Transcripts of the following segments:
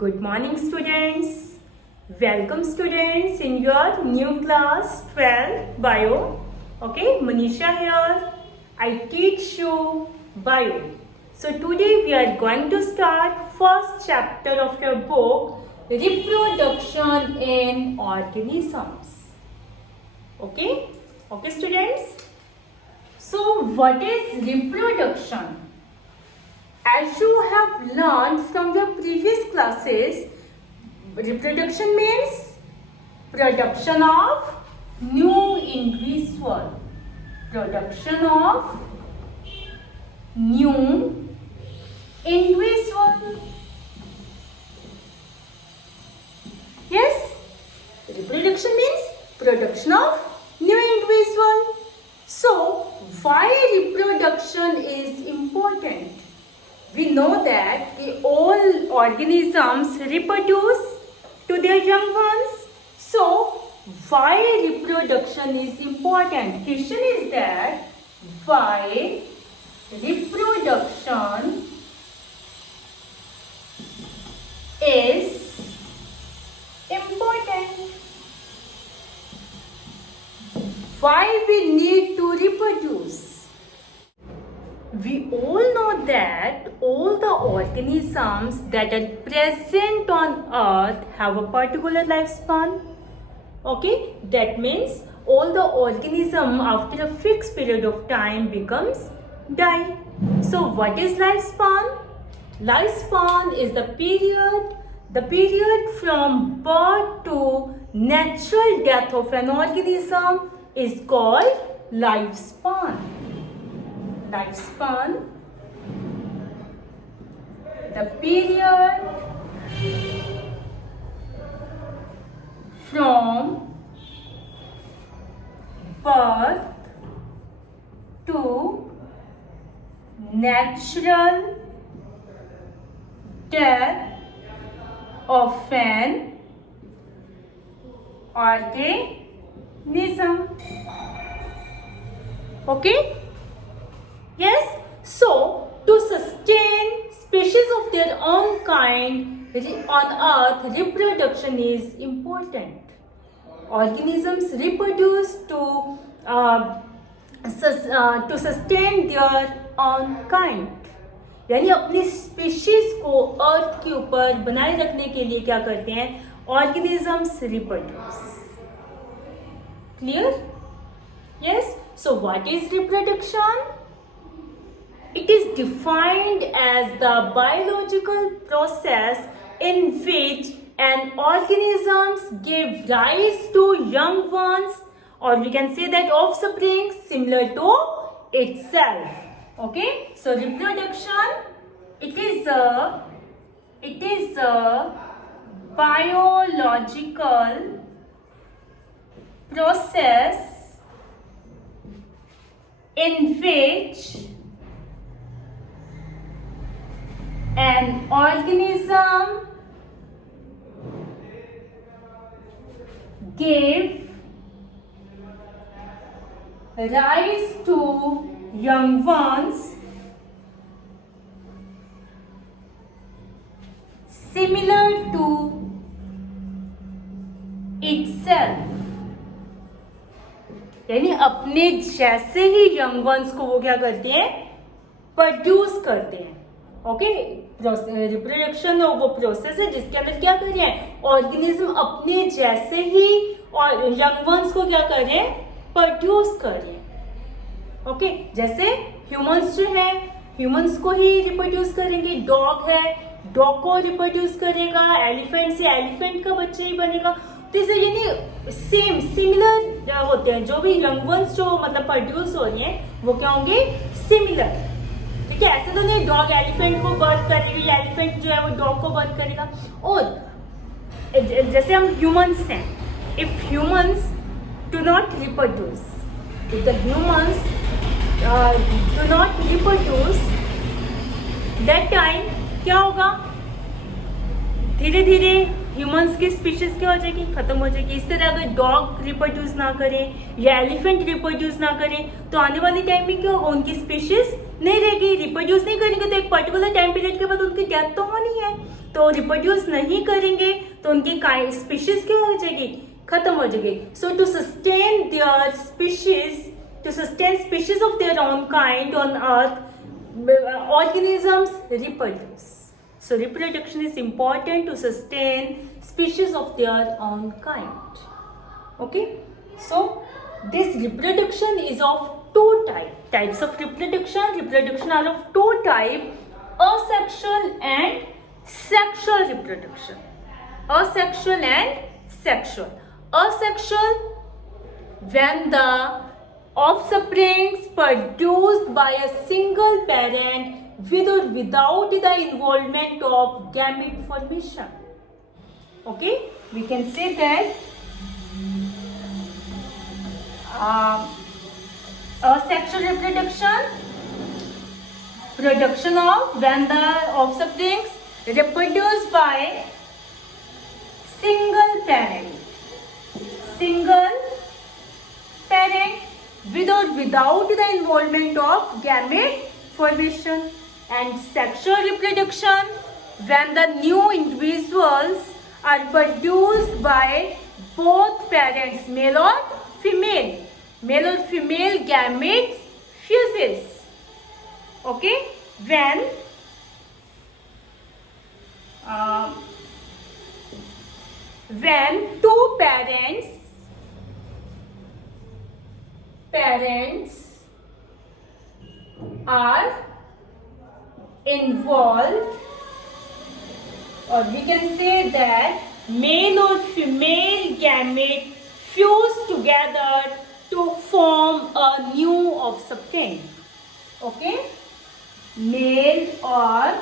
Good morning, students. Welcome, students, in your new class 12 bio. Okay, Manisha here. I teach you bio. So today we are going to start first chapter of your book, Reproduction in Organisms. Okay, students. So what is reproduction? As you have learned from your previous classes, reproduction means production of new individual. Production of new individual. Yes, reproduction means production of new individual. So, why reproduction is important? We know that all organisms reproduce to their young ones. So, why reproduction is important? Question is that why reproduction is important? Why we need to reproduce? We all know that all the organisms that are present on earth have a particular lifespan. Okay, that means all the organism after a fixed period of time becomes die. So what is lifespan? Lifespan is the period from birth to natural death of an organism is called lifespan. Lifespan, the period from birth to natural death of an organism. Okay? Yes, so to sustain species of their own kind on earth, reproduction is important. Organisms reproduce to sustain their own kind. यानी अपनी species को अर्थ के ऊपर बनाए रखने के लिए क्या करते हैं? Organisms reproduce. Clear? Yes. So what is reproduction? It is defined as the biological process in which an organism gives rise to young ones, or we can say that offspring similar to itself. Okay, so reproduction, it is a biological process in which an organism gave rise to young ones similar to itself. यानी अपने जैसे ही young ones को वो क्या करते हैं? Produce करते हैं. ओके, रिप्रोडक्शन वो प्रोसेस है जिसके अंदर क्या कर रहे हैं? ऑर्गेनिज्म अपने जैसे ही और यंग वंस को क्या कर रहे हैं? प्रोड्यूस कर रहे हैं. ओके, जैसे ह्यूमंस जो है, ह्यूमंस को ही रिप्रोड्यूस करेंगे. डॉग है, डॉग को रिप्रोड्यूस करेगा. एलिफेंट से एलिफेंट का बच्चा ही बनेगा. तो इसे यानी सेम सिमिलर होते हैं. जो भी यंग वंस जो मतलब प्रोड्यूस हो रहे हैं वो क्या होंगे? सिमिलर. ठीक है, ऐसे तो नहीं डॉग एलिफेंट को बर्थ करेगा या एलिफेंट जो है वो डॉग को बर्थ करेगा. और जैसे हम ह्यूमंस हैं, if humans do not reproduce, if the humans do not reproduce, that time क्या होगा? धीरे धीरे ह्यूमंस की स्पीशीज क्या हो जाएगी? खत्म हो जाएगी. इस तरह अगर डॉग रिप्रोड्यूस ना करे या एलिफेंट रिप्रोड्यूस ना करे तो आने वाले टाइम में क्या होगा? उनकी स्पीशीज नहीं रहेगी, रिप्रोड्यूस नहीं करेंगे तो एक पर्टिकुलर टाइम पीरियड के बाद उनकी डेथ तो होनी है, तो रिप्रोड्यूस नहीं करेंगे तो उनकी स्पीशीज क्या हो जाएगी, खत्म हो जाएगी. So to sustain their species, to sustain species of their own kind on earth, organisms reproduce. So reproduction is important to sustain species of their own kind. Okay, so this reproduction is of two types of reproduction are of two types: asexual and sexual reproduction. Asexual and sexual. Asexual, when the offsprings produced by a single parent with or without the involvement of gamete formation. Okay, we can say that asexual reproduction, production of when the offsprings reproduced by single parent with or without the involvement of gamete formation. And sexual reproduction, when the new individuals are produced by both parents, male or female gametes fuses. Okay, when two parents are involved, or we can say that male or female gamete fuse together to form a new offspring. Okay, male or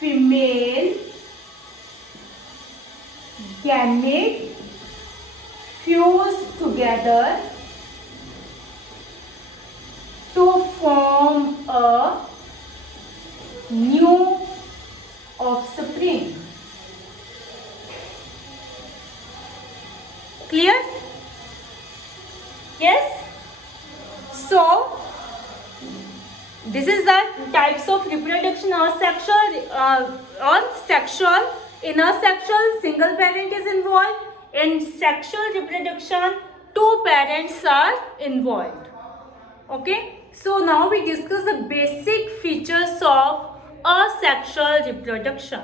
female gamete fuse together to form a new offspring. Clear? Yes? So, this is the types of reproduction: asexual or sexual. In asexual, single parent is involved. In sexual reproduction, two parents are involved. Okay, so now we discuss the basic features of asexual reproduction.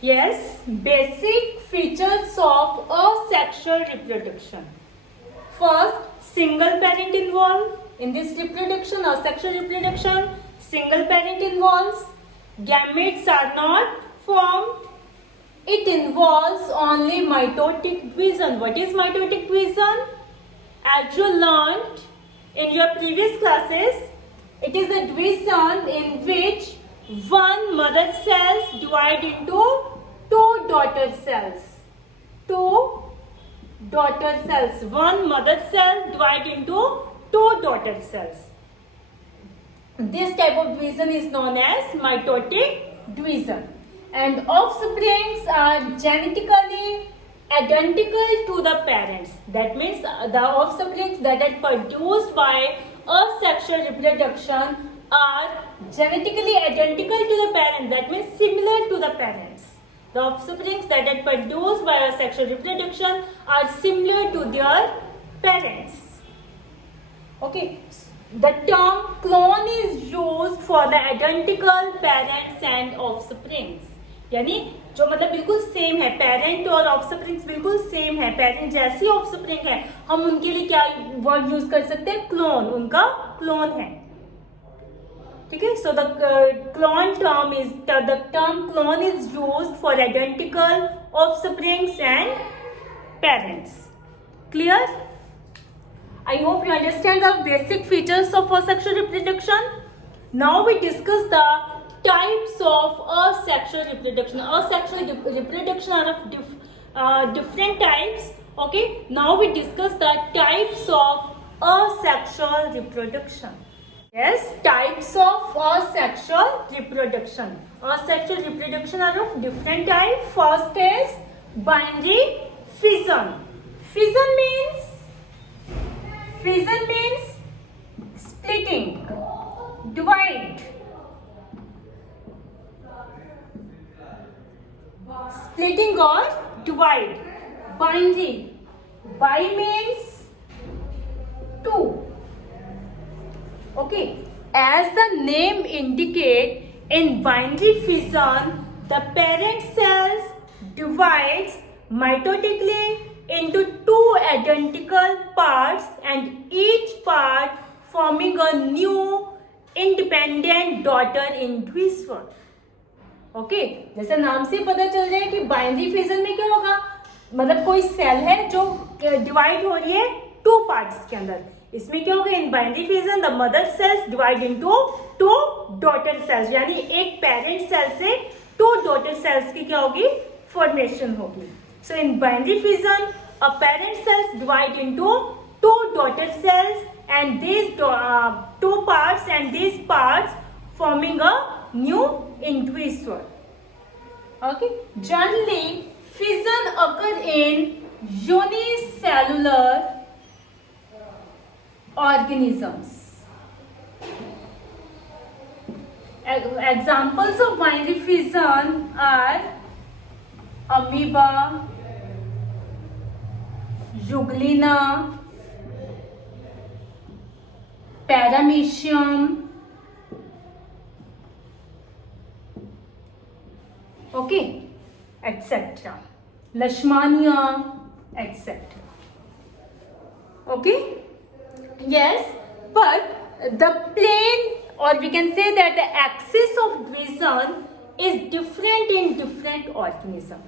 Yes, basic features of asexual reproduction. First, single parent involved. In this reproduction, asexual reproduction, single parent involves. Gametes are not formed. It involves only mitotic division. What is mitotic division? As you learned in your previous classes, it is a division in which one mother cells divide into two daughter cells. Two daughter cells. One mother cell divide into two daughter cells. This type of division is known as mitotic division. And offsprings are genetically identical to the parents. That means the offsprings that are produced by asexual reproduction are genetically identical to the parents. That means similar to the parents. The offsprings that are produced by asexual reproduction are similar to their parents. Okay. The term clone is used for the identical parents and offsprings. यानी जो मतलब बिल्कुल same है, parent और offsprings बिल्कुल same है, parent जैसी offspring है, हम उनके लिए क्या वर्ड यूज कर सकते हैं? क्लोन. उनका क्लोन है. ठीक है. So the term clone is used for identical offsprings and parents. Clear? I hope you understand the basic features of asexual reproduction. Now we discuss the types of asexual reproduction. Asexual reproduction are of different types. Okay. Now we discuss the types of asexual reproduction. Yes, types of asexual reproduction. Asexual reproduction are of different types. First is binary fission. Fission means splitting. divide. Splitting or divide. Binary. Bi means two. Okay. As the name indicates, in binary fission, the parent cells divides mitotically into two identical parts and each part forming a new independent daughter individual. Okay जैसे नाम से पता चल रहा है कि binary fission में क्या होगा, मतलब कोई सेल है जो डिवाइड हो रही है टू पार्ट्स के अंदर. इसमें क्या होगा, in binary fission the mother cells divide into two daughter cells, यानी एक पेरेंट सेल से टू डॉटर सेल्स की क्या होगी, फॉर्मेशन होगी. So in binary fission a parent cells divide into two daughter cells and these two parts and these parts forming a new individual. Okay. Generally, fission occur in unicellular organisms. Examples of binary fission are amoeba, Euglena, Paramecium, okay, etc. Leishmania, etc. Okay, yes, but the plane, or we can say that the axis of division is different in different organism.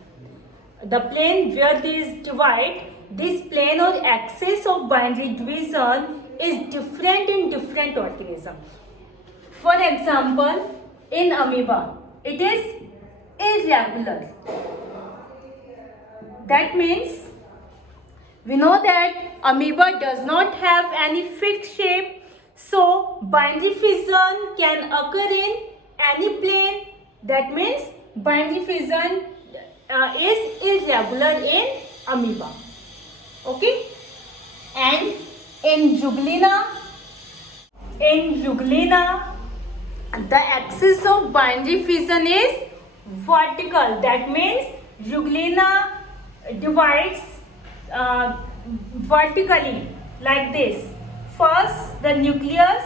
The plane where these divide, this plane or axis of binary division is different in different organism. For example, in amoeba, it is irregular. That means we know that amoeba does not have any fixed shape, so binary fission can occur in any plane. That means binary fission is irregular in amoeba. Okay, and in Euglena, the axis of binary fission is vertical. That means Euglena divides vertically like this. First, the nucleus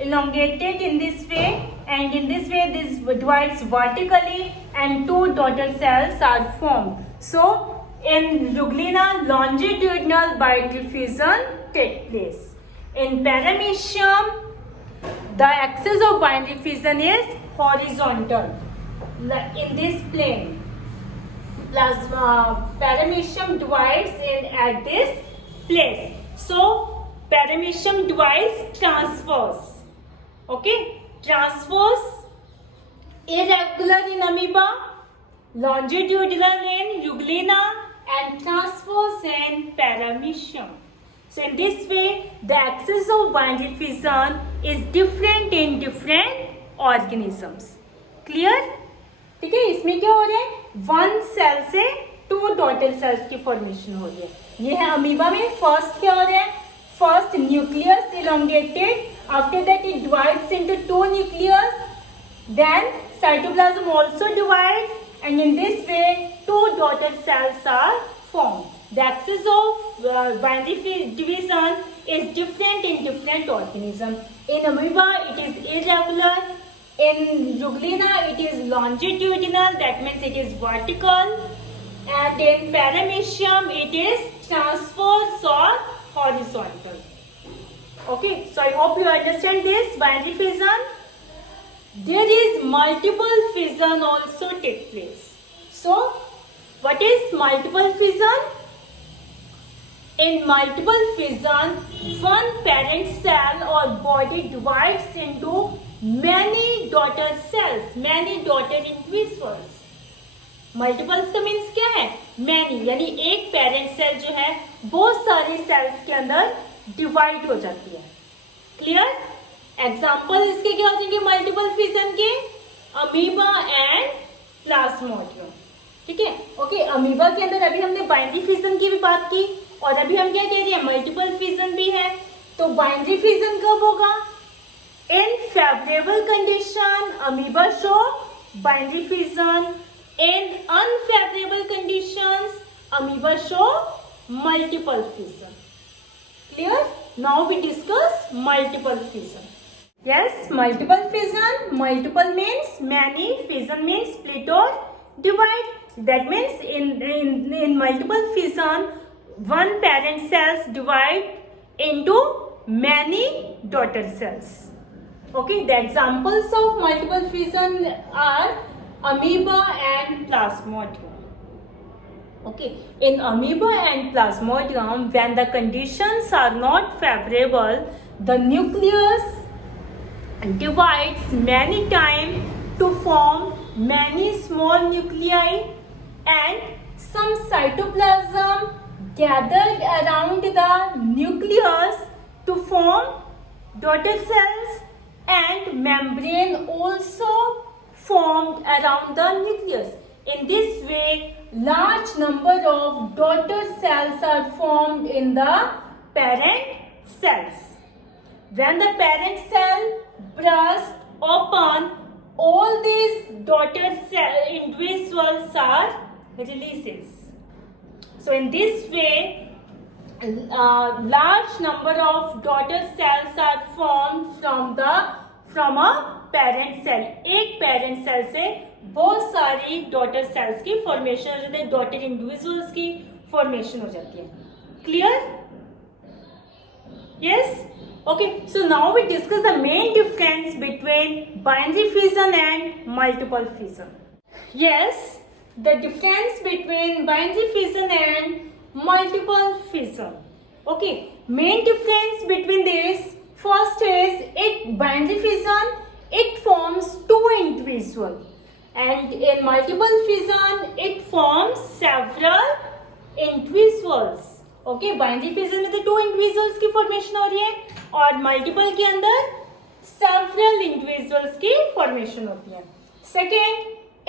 elongated in this way, and in this way this divides vertically and two daughter cells are formed. So, in Euglena, longitudinal binary fission take place. In Paramecium, the axis of binary fission is horizontal, in this plane. Paramecium divides at this place. So, Paramecium divides transverse. Okay, transverse, irregular in amoeba, longitudinal in Euglena, and transverse in Paramecium. So in this way, the axis of binary fission is different in different organisms. Clear? ठीक है, इसमें क्या हो रहा है, one cell से two daughter cells की formation हो रही है. ये है अमीबा में. फर्स्ट क्या हो रहा है, first nucleus elongated, after that it divides into two nucleus, then cytoplasm also divides, and in this way two daughter cells are formed. The axis of binary division is different in different organisms. In amoeba it is irregular, in Euglena it is longitudinal, that means it is vertical, and in Paramecium it is transverse or horizontal. Okay, so I hope you understand this binary fission. There is multiple fission also take place. So, what is multiple fission? In multiple fission, one parent cell or body divides into many daughter cells, many daughter individuals. Multiples का means क्या है, many, यानी एक parent cell जो है बहुत सारी sales के अंदर डिवाइड हो जाती है. क्लियर? एग्जाम्पल इसके क्या हो जाएंगे मल्टीपल फिजन के, अमीबा एंड प्लाज्मोडियम. ठीक है, ओके. अमीबा के अंदर अभी हमने बाइनरी फिजन की भी बात की, और अभी हम क्या कह रहे हैं, मल्टीपल फिजन भी है. तो बाइनरी फिजन कब होगा, In favorable condition, amoeba show binary fission. In unfavorable conditions, amoeba show multiple fission. Clear? Now we discuss multiple fission. Yes, multiple fission. Multiple means many. Fission means split or divide. That means in multiple fission, one parent cells divide into many daughter cells. Okay, the examples of multiple fission are amoeba and plasmodium. Okay, in amoeba and plasmodium, when the conditions are not favorable, the nucleus divides many times to form many small nuclei, and some cytoplasm gathered around the nucleus to form daughter cells, and membrane also formed around the nucleus. In this way, large number of daughter cells are formed in the parent cells. When the parent cell bursts open, all these daughter cell individuals are releases. So in this way, large number of daughter cells are formed from a parent cell. एक parent cell से बहुत सारी daughter cells की formation हो जाती है, daughter individuals की formation हो जाती है. Clear? Yes? Okay, so now we discuss the main difference between binary fission and multiple fission. Yes, the difference between binary fission and multiple fission. Okay, main difference between this, first is binary fission, it forms two individuals, and in multiple fission it forms several individuals. Okay, binary fission में तो to individuals की formation हो रही है, और multiple के अंदर several individuals की फॉर्मेशन होती है. Second,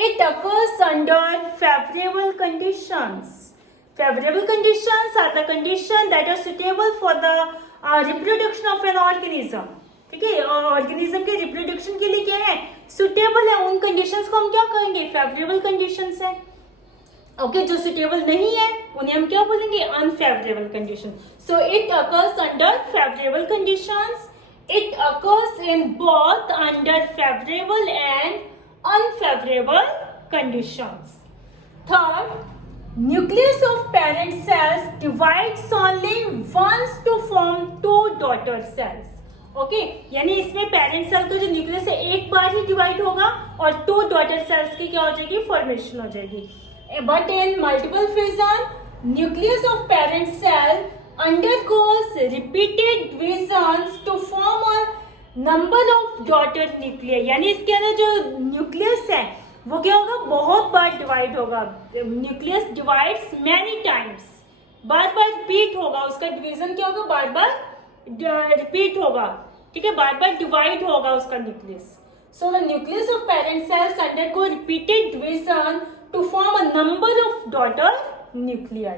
it occurs under favourable conditions. Favourable conditions are the condition that are suitable for the reproduction of an organism. ठीक है, और ऑर्गेनिज्म के रिप्रोडक्शन के लिए क्या है, सुटेबल है, उन कंडीशंस को हम क्या कहेंगे, फेवरेबल कंडीशंस है. ओके, जो सुटेबल नहीं है उन्हें हम क्या बोलेंगे, unfavourable condition. So it occurs under favourable conditions. It occurs in both under favourable and unfavourable conditions. Third, nucleus of parent cells divides only once to form two daughter cells. Okay, यानी इसमें parent cell का जो nucleus है एक बार ही divide होगा और to daughter cells की क्या हो जाएगी, फॉर्मेशन हो जाएगी. But in multiple fission, nucleus of parent cell undergoes repeated divisions to form a number of daughter nuclei. यानी इसके अंदर जो न्यूक्लियस है वो क्या होगा, बहुत बार डिवाइड होगा. न्यूक्लियस डिवाइड्स मैनी टाइम्स, बार बार रिपीट होगा, उसका डिवीजन क्या होगा, बार बार रिपीट होगा. ठीक है, बार बार डिवाइड होगा उसका nucleus. So the nucleus of parent cells undergo repeated division to form a number of daughter nuclei.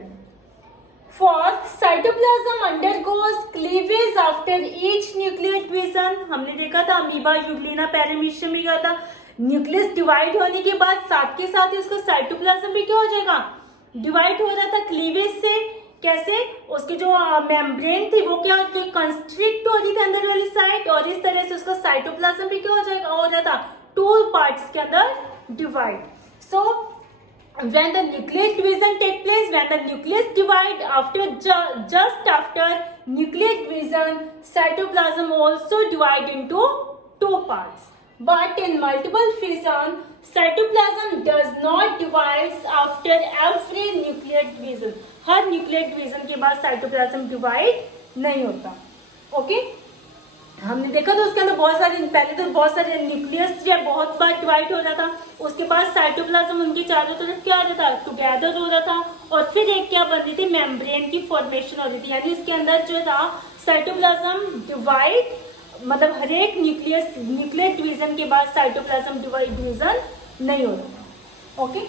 Fourth, cytoplasm undergoes cleavage after each nuclear division. हमने देखा था अमीबा, यूग्लिना, पैरामीशियम में क्या था, न्यूक्लियस डिवाइड होने के बाद साथ के साथ उसका साइटोप्लाज्म भी क्या हो जाएगा, डिवाइड हो रहा था क्लीवेज से. कैसे, उसकी जो मेम्ब्रेन थी वो क्या होती है, कंस्ट्रिक्ट हो रही थी अंदर वाली साइड, और इस तरह से उसका साइटोप्लाज्म भी क्या हो जाएगा, हो रहा था टू पार्ट्स के अंदर divide. So when the nucleus division take place, when the nucleus divide after just after nuclear division, cytoplasm also divide into two parts. But in multiple fission, cytoplasm does not divide after every nuclear division. Her nuclear division के बाद cytoplasm divide नहीं होता. Okay? हमने देखा था उसके अंदर बहुत सारे, पहले तो बहुत सारे न्यूक्लियस जो है बहुत बार डिवाइड हो रहा था, उसके बाद साइटोप्लाज्म उनके चारों तरफ क्या हो रहा था, टुगेदर हो रहा था, और फिर एक क्या बन रही थी, मेम्ब्रेन की फॉर्मेशन हो रही थी. यानी इसके अंदर जो था साइटोप्लाज्म डिवाइड, मतलब हर एक न्यूक्लियर डिवीजन के बाद साइटोप्लाज्म डिवीजन नहीं हो रहा था. Okay.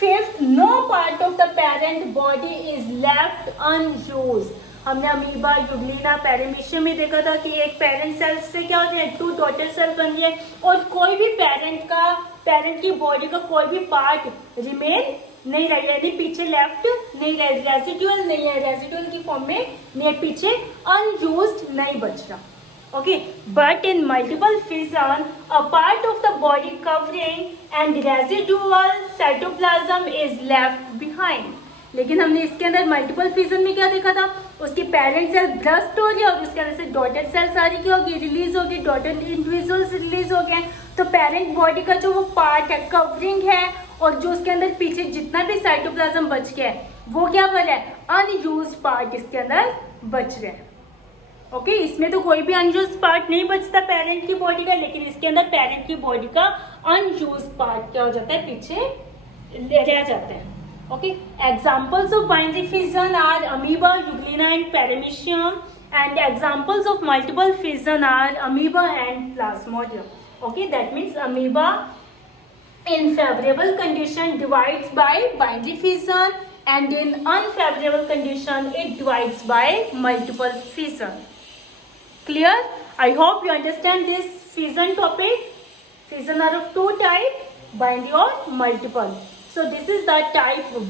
Fifth, no part of the parent body is left unused. हमने अमीबा, यूग्लिना, पैरामीशियम में देखा था कि एक पेरेंट सेल से क्या होता है, 2 डॉटर सेल बन रही है और कोई भी पेरेंट की बॉडी का कोई भी पार्ट रिमेन नहीं रहा, यानी पीछे लेफ्ट नहीं रहा, रेजिडुअल नहीं है, रेजिडुअल की फॉर्म में नहीं, पीछे अनयूज्ड नहीं बच रहा. Okay, but in multiple fission, a part of the body covering and residual cytoplasm is left behind. लेकिन हमने इसके अंदर मल्टीपल फिजन में क्या देखा था, उसकी पेरेंट सेल ब्रस्ट हो गया और उसके अंदर से डॉटर सेल सारी क्या होगी, रिलीज होगी, डॉटर इंडिविजुअल्स रिलीज हो गए. तो पेरेंट बॉडी का जो वो पार्ट है, कवरिंग है, और जो उसके अंदर पीछे जितना भी साइटोप्लाज्म बच गया है वो क्या बचा है, अनयूज्ड पार्ट इसके अंदर बच रहे हैं. ओके, इसमें तो कोई भी अनयूज्ड पार्ट नहीं बचता पेरेंट की बॉडी का, लेकिन इसके अंदर पेरेंट की बॉडी का अनयूज्ड पार्ट क्या हो जाता है, पीछे रह जाते हैं. Okay, examples of binary fission are amoeba, euglena and paramecium, and examples of multiple fission are amoeba and plasmodium. Okay, that means amoeba in favorable condition divides by binary fission, and in unfavorable condition it divides by multiple fission. Clear? I hope you understand this fission topic. Fission are of 2 types, binary or multiple. So this is the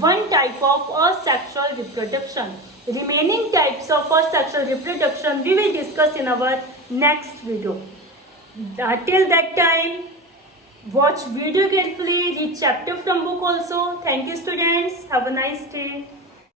one type of asexual reproduction. Remaining types of asexual reproduction we will discuss in our next video. Till that time, watch video carefully, read chapter from book also. Thank you students. Have a nice day.